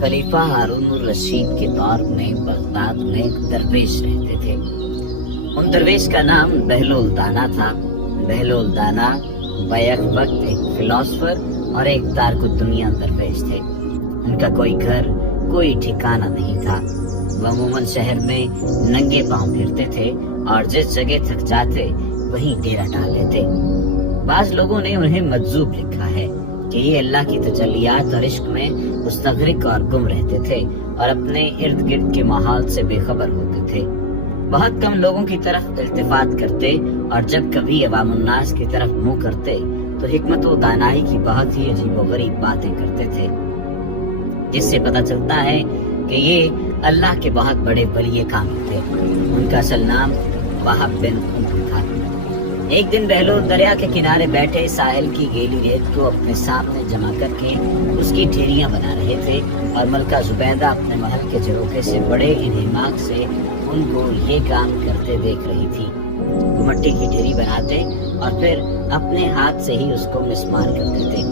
खलीफा हारून रशीद के दौर में बगदाद में एक दरवेश रहते थे। उन दरवेश का नाम बहलोल दाना था। बहलोल दाना बैक वक्त एक फिलोसफर और एक तारकुद्दुनिया दरवेश थे। उनका कोई घर, कोई ठिकाना नहीं था। वह अमूमन शहर में नंगे पांव फिरते थे और जिस जगह थक जाते वहीं डेरा डाल लेते। बाज लोगों ने उन्हें मजजूब लिखा है कि ये अल्लाह की तजल्लियात और इश्क में मुस्तगरिक और गुम रहते थे और अपने इर्द गिर्द के माहौल से बेखबर होते थे। बहुत कम लोगों की तरफ इल्तिफात करते और जब कभी अवामुन्नास की तरफ मुंह करते तो हिकमत व दानाई की बहुत ही अजीबोगरीब बातें करते थे, जिससे पता चलता है कि ये अल्लाह के बहुत बड़े वली कामिल थे। उनका असल नाम वहाब बिन उमर था। एक दिन बहलोल दरिया के किनारे बैठे साहिल की गीली रेत को अपने सामने जमा करके उसकी ढेरियां बना रहे थे और मलका जुबैदा अपने महल के झरोखे से बड़े इन्हिमाक से उनको ये काम करते देख रही थी। वो मिट्टी की ढेरी बनाते और फिर अपने हाथ से ही उसको मिस्मार कर देते।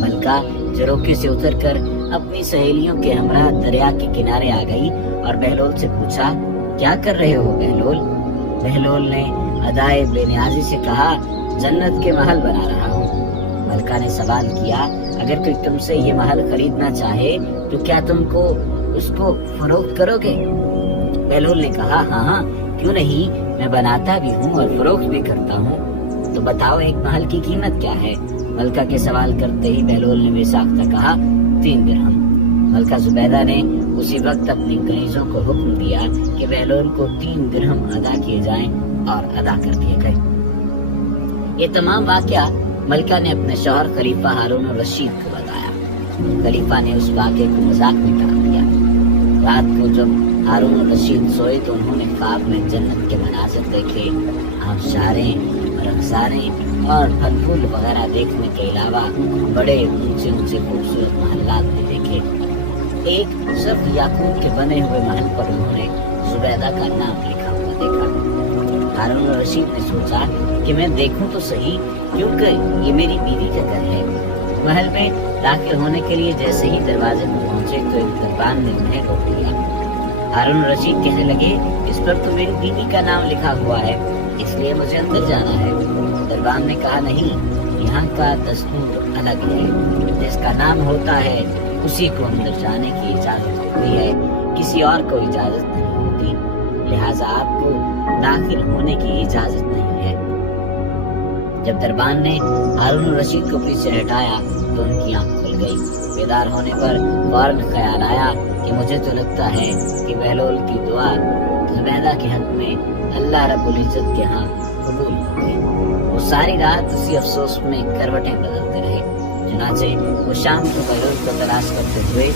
मलका झरोखे से उतरकर अपनी सहेलियों के हमरा दरिया के किनारे आ गई और बहलोल से पूछा, क्या कर रहे हो बहलोल? बहलोल ने अदाए बेनियाजी से कहा, जन्नत के महल बना रहा हूँ। मलका ने सवाल किया, अगर कोई तुमसे ये महल खरीदना चाहे तो क्या तुमको उसको फरोख्त करोगे? बहलोल ने कहा, हाँ, क्यों नहीं, मैं बनाता भी हूँ और फरोख्त भी करता हूँ। तो बताओ एक महल की कीमत क्या है? मलका के सवाल करते ही बहलोल ने बेसाख्ता कहा, 3 दिरहम। मलका जुबैदा ने उसी वक्त अपनी कनीजों को हुक्म दिया कि बहलोल को 3 दिरहम अदा किए जाएं और अदा कर दिए गए। ये तमाम वाकया मलका ने अपने शौहर खलीफा हारून रशीद को बताया। खलीफा ने उस वाक़े को मजाक में टाल दिया। रात को जब हारून रशीद सोए तो उन्होंने ख्वाब में जन्नत के मनाज़िर देखे। आबशारें, रखसारें और फल फूल वगैरह देखने के अलावा बड़े ऊंचे ऊंचे खूबसूरत महल्लात भी देखे। एक सब याकूत के बने हुए महल पर उन्होंने जुबैदा का नाम लिखा हुआ देखा। हारून रशीद ने सोचा कि मैं देखूं तो सही, क्योंकि ये मेरी बीवी का घर है। महल में दाखिल होने के लिए जैसे ही दरवाजे पर पहुंचे तो एक दरबान ने उन्हें रोक लिया। हारून रशीद कहने लगे, इस पर तो मेरी बीवी का नाम लिखा हुआ है, इसलिए मुझे अंदर जाना है। दरबान ने कहा, नहीं, यहाँ का दस्तूर अलग है। जिसका नाम होता है उसी को अंदर जाने की इजाजत होती है, किसी और को इजाजत नहीं होती, लिहाजा आपको दाखिल होने की इजाजत नहीं है। जब दरबान ने हारून रशीद को पीछे हटाया तो उनकी आंख खुल गई। बेदार होने पर फौरन ख्याल आया कि मुझे तो लगता है कि बहलोल की दुआ जुबैदा के हक में अल्लाह रब्बुल इज्जत के यहाँ कबूल हो गई। वो सारी रात उसी अफसोस में करवटें बदलते रहे। चुनाचे वो शाम को बहलोल को तलाश करते हुए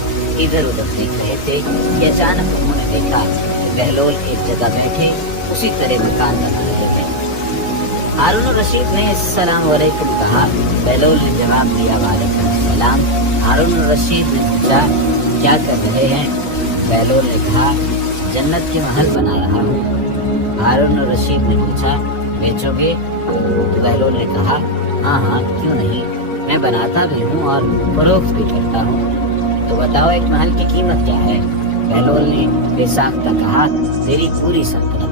इधर उधर देख रहे थे कि अचानक उन्होंने देखा कि बहलोल एक जगह बैठे उसी तरह मकान बना रहे थे। हारून रशीद ने अस्सलाम वालेकुम कहा। बहलोल ने जवाब दिया, वालेकुम सलाम। हारून रशीद ने पूछा, क्या कर रहे हैं? बहलोल ने कहा, जन्नत के महल बना रहा हूँ। हारून रशीद ने पूछा, बेचोगे? बहलोल ने कहा, हाँ, क्यों नहीं, मैं बनाता भी हूँ और फरोख्त भी करता हूँ। तो बताओ एक महल की कीमत क्या है? बहलोल ने बेसाख्ता कहा, तेरी पूरी सल्तनत।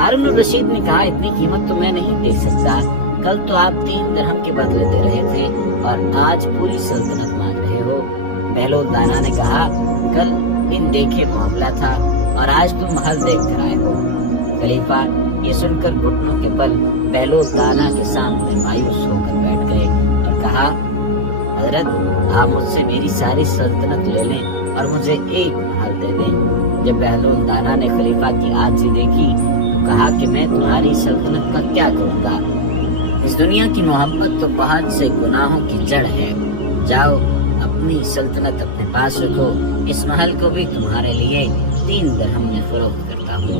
हारून रशीद ने कहा, इतनी कीमत तो मैं नहीं दे सकता। कल तो आप 3 दिरहम के बदले दे रहे थे और आज पूरी सल्तनत मांग रहे हो। बहलोल दाना ने कहा, कल इन देखे मामला था और आज तुम महल देख कर आए हो। खलीफा ये सुनकर घुटनों के बल बहलोल दाना के सामने मायूस होकर बैठ गए और कहा, हजरत, आप मुझसे मेरी सारी सल्तनत ले लें और मुझे एक महल दे दें। जब बहलोल दाना ने खलीफा की आजी देखी तो कहा कि मैं तुम्हारी सल्तनत का क्या करूँगा? इस दुनिया की मोहब्बत तो बहुत से गुनाहों की जड़ है। जाओ, अपनी सल्तनत अपने पास रखो। इस महल को भी तुम्हारे लिए 3 दिरहम में फरोख्त करता हूँ।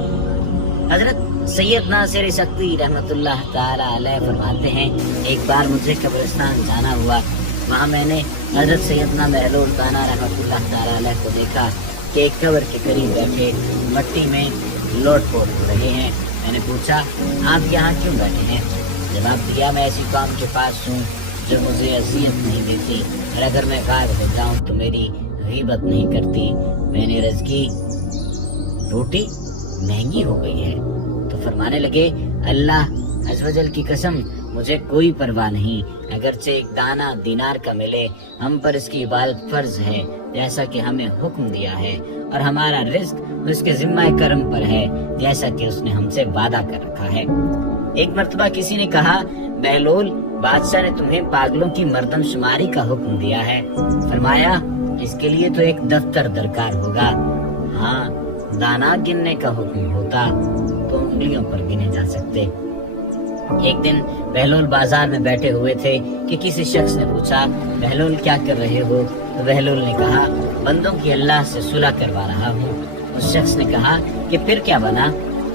हजरत सैयद नासिर सक्ती रहमतुल्लाह ताला अलैह फरमाते हैं, एक बार मुझे कब्रिस्तान जाना हुआ। वहाँ मैंने हजरत सैयदना बहलोल दाना रहमतुल्लाह ताला अलैह को देखा कि एक कब्र के करीब बैठे मट्टी में लोट-पोट हो रहे हैं। मैंने पूछा, आप यहाँ क्यों बैठे हैं? जवाब दिया, मैं ऐसी कौम के पास हूँ जो मुझे अज़ियत नहीं देती और अगर मैं गायब हो जाऊँ तो मेरी गीबत नहीं करती, मैंने रज़्की रोटी महंगी हो गई है। तो फरमाने लगे, अल्लाह अज़्ज़ व जल की कसम, मुझे कोई परवाह नहीं, अगरचे एक दाना दीनार का मिले, हम पर इसकी इबादत फर्ज है जैसा कि हमें हुक्म दिया है, और हमारा रिज्क उसके जिम्मा करम पर है जैसा कि उसने हमसे वादा कर रखा है। एक मर्तबा किसी ने कहा, बहलोल, बादशाह ने तुम्हें पागलों की मर्दमशुमारी का हुक्म दिया है। फरमाया, इसके लिए तो एक दफ्तर दरकार होगा। हाँ, दाना गिनने का हुक्म होता तो उंगलियों पर गिने जा सकते। एक दिन बहलोल बाजार में बैठे हुए थे कि किसी शख्स ने पूछा, बहलोल क्या कर रहे हो? तो बहलोल ने कहा, बंदों की अल्लाह से सुलह करवा रहा हूँ। उस शख्स ने कहा कि फिर क्या बना?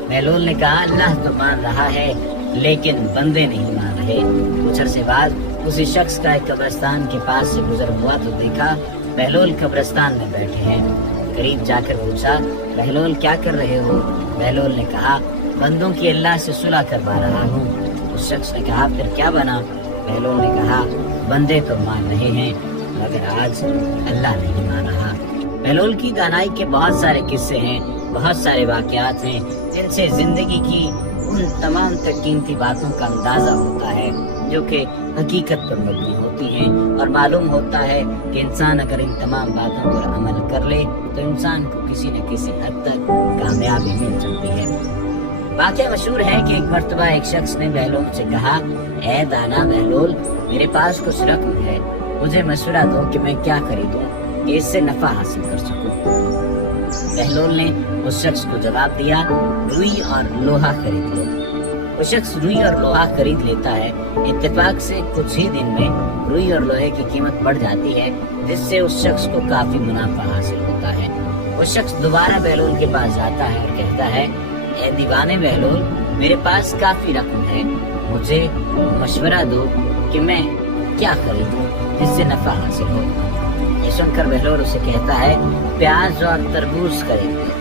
बहलोल ने कहा, अल्लाह तो मान रहा है लेकिन बंदे नहीं मान रहे। कुछ अरसे बाद उसी शख्स का एक कब्रिस्तान के पास से गुजर हुआ तो देखा बहलोल कब्रिस्तान में बैठे हैं। करीब जाकर पूछा, बहलोल क्या कर रहे हो? बहलोल ने कहा, बंदों की अल्लाह से सुलह करवा रहा हूँ। उस शख्स ने कहा, फिर क्या बना? बहलोल ने कहा, बंदे तो मान रहे हैं मगर आज अल्लाह नहीं मान रहा। बहलोल की दानाई के बहुत सारे किस्से हैं, बहुत सारे वाकयात हैं जिनसे जिंदगी की उन तमाम तक कीमती बातों का अंदाजा होता है जो कि हकीकत पर मबनी होती हैं, और मालूम होता है कि इंसान अगर इन तमाम बातों पर अमल कर ले तो इंसान को किसी न किसी हद तक कामयाबी मिल सकती है। वाकया मशहूर है कि एक मर्तबा एक शख्स ने बहलोल से कहा, ए दाना बहलोल, मेरे पास कुछ रकम है, मुझे मशवरा दो कि मैं क्या खरीदूं कि इससे नफा हासिल कर सकूं। बहलोल ने उस शख्स को जवाब दिया, रुई और लोहा खरीद लो। वो शख्स रुई और लोहा खरीद लेता है। इत्तेफाक से कुछ ही दिन में रुई और लोहे की कीमत बढ़ जाती है, जिससे उस शख्स को काफी मुनाफा हासिल होता है। वो शख्स दोबारा बहलोल के पास जाता है और कहता है, ए दीवाने बहलोल, मेरे पास काफी रकम है, मुझे मशवरा दो कि मैं क्या खरीदूं जिससे नफा हासिल हो। ये सुनकर बहलोल उसे कहता है, प्याज और तरबूज खरीद लो।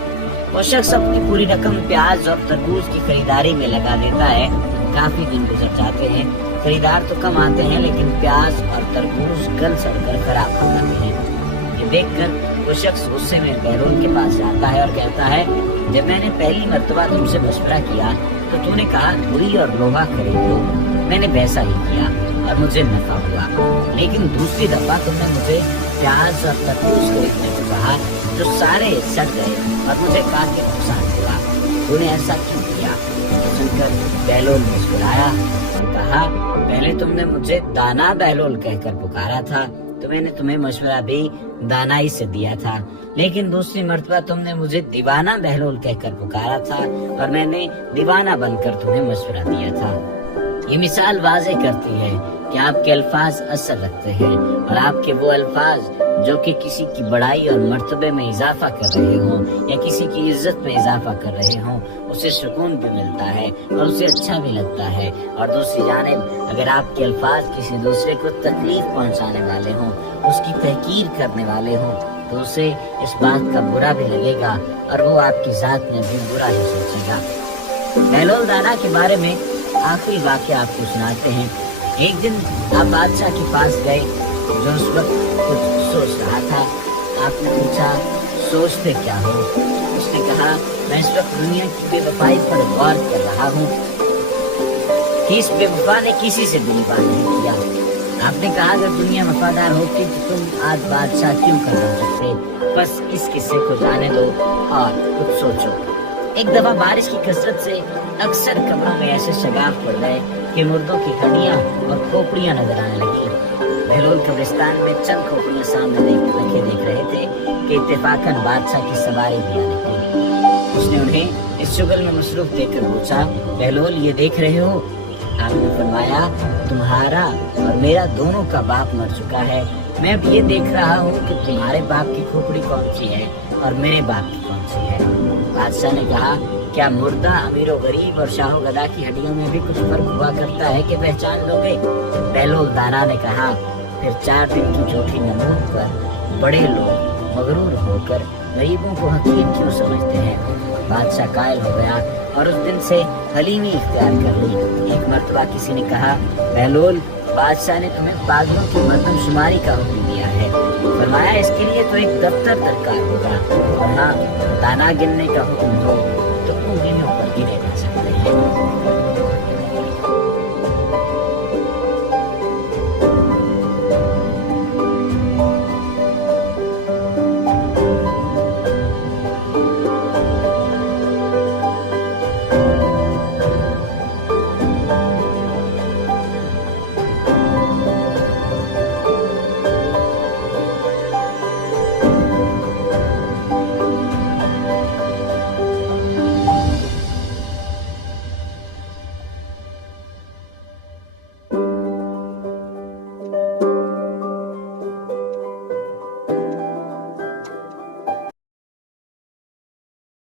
वो शख्स अपनी पूरी रकम प्याज और तरबूज की खरीदारी में लगा देता है। काफी दिन गुजर जाते हैं, खरीदार तो कम आते हैं लेकिन प्याज और तरबूज गल सड़कर खराब हो जाते हैं। ये देखकर वो शख्स गुस्से में बहलोल के पास जाता है और कहता है, जब मैंने पहली मर्तबा तुमसे मशवरा किया तो तूने कहा रुई और लोहा खरीद लो, मैंने वैसा ही किया और मुझे नफा हुआ, लेकिन दूसरी दफा तुमने मुझे प्याज और तरबूज खरीदने को कहा जो सारे सड़ गए और मुझे काफी नुकसान हुआ, तूने ऐसा क्यों किया? सुनकर बहलोल मुस्कुराया और कहा, पहले तुमने मुझे दाना बहलोल कहकर पुकारा था तो मैंने तुम्हें मशवरा भी दानाई से दिया था, लेकिन दूसरी मर्तबा तुमने मुझे दीवाना बहलोल कहकर पुकारा था और मैंने दीवाना बनकर तुम्हें मशवरा दिया था। ये मिसाल वाज़े करती है कि आपके अल्फाज असर रखते हैं और आपके वो अल्फाज जो कि किसी की बड़ाई और मर्तबे में इजाफा कर रहे हों या किसी की इज्जत में इजाफा कर रहे हों, उसे सुकून भी मिलता है और उसे अच्छा भी लगता है। और दूसरी जानिब अगर आपके अल्फाज किसी दूसरे को तकलीफ पहुंचाने वाले हों, उसकी तहकीर करने वाले हों, तो उसे इस बात का बुरा भी लगेगा और वो आपकी जात में भी बुरा ही सोचेगा। बहलोल दाना के बारे में आखिरी वाक़या आपको सुनाते हैं। एक दिन आप बादशाह के पास गए जो उस वक्त कुछ सोच रहा था। आपने पूछा, सोचते क्या हो? उसने कहा, मैं इस वक्त दुनिया की बेवफाई पर गौर कर रहा हूँ कि इस बेवफा ने किसी से दिलबार नहीं किया। आपने कहा, अगर दुनिया वफादार होती तो तुम आज बादशाह क्यों कर सकते? बस इस किस्से को जाने दो और कुछ सोचो। एक दफा बारिश की कसरत से अक्सर कब्रों में ऐसे शगाफ पड़ गए कि मुर्दों की हड्डियां और खोपड़ियां नजर आने लगी। बहलोल कब्रिस्तान में चंद खोपड़ियां सामने देख रहे थे कि इत्तेफाकन बादशाह की सवारी भी आने लगी। उसने उन्हें इस शुगल में मसरूफ देखकर पूछा, बहलोल ये देख रहे हो? आपने फरमाया, तुम्हारा और मेरा दोनों का बाप मर चुका है। मैं अब ये देख रहा हूँ कि तुम्हारे बाप की खोपड़ी कौन सी है और मेरे बाप की कौन सी है। बादशाह ने कहा, क्या मुर्दा अमीर व गरीब और शाहो गदा की हड्डियों में भी कुछ फर्क हुआ करता है कि पहचान लोगे? बहलोल दाना ने कहा, फिर 4 दिन की झूठी नमूद पर बड़े लोग मगरूर होकर गरीबों को हकीम क्यों समझते हैं? बादशाह कायल हो गया और उस दिन से हलीमी इख्तियार कर ली। एक मर्तबा किसी ने कहा, बहलोल, बादशाह ने तुम्हें पागलों की मर्दमशुमारी का हुक्म दिया है। فرمایا اس کے لیے تو ایک دفتر درکار ہوگا، ورنہ دانا گننے کا حکم دو تو انگلیوں پر گنے جا سکتے ہیں۔